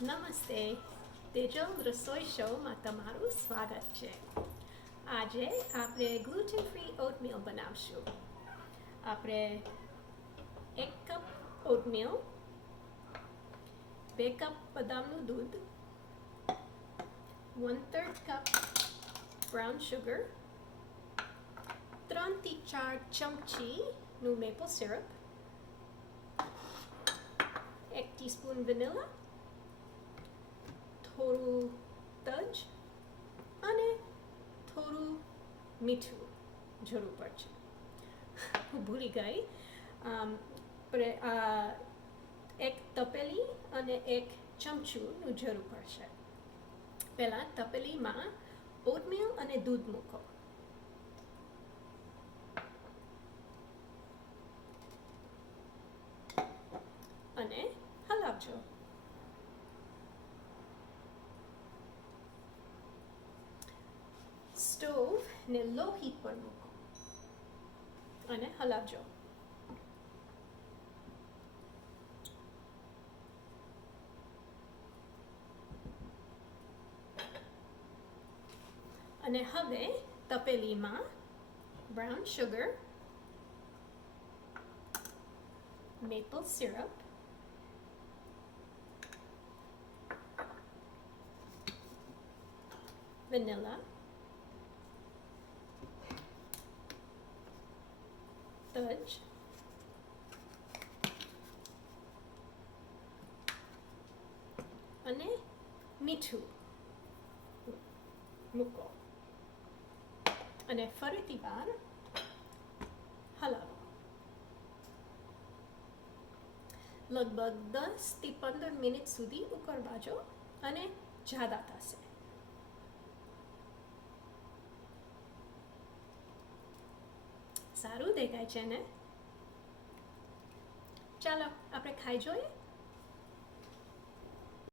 નમસ્તે, તેજલ રસોઈ શોમાં તમારું સ્વાગત છે. આજે આપણે ગ્લુટેન ફ્રી ઓટમીલ બનાવશું. આપણે 1 કપ ઓટમીલ, 2 કપ બદામનું દૂધ, 1/3 કપ બ્રાઉન શુગર, 3 થી 4 ચમચીનું મેપલ સિરપ, 1 ટીસ્પૂન વેનિલા, થોડું તજ અને થોડું મીઠું જરૂર પડશે. હું ભૂલી ગઈ. એક તપેલી અને 1 ચમચુંનું જરૂર પડશે. પહેલાં તપેલીમાં ઓટમીલ અને દૂધ મૂકો. અને હલાવજો. સ્ટોવને લો હીટ પર મૂકો અને હલાવજો. અને હવે તપેલીમાં brown sugar, maple syrup, vanilla, તજ, અને મીઠું મૂકો અને ફરીથી વાર હલાવો. લગભગ 10 થી 15 મિનિટ સુધી ઉકળવા જો અને જાડા થશે. સારું દેખાય છે ને? ચાલો આપણે ખાઈ જોઈએ.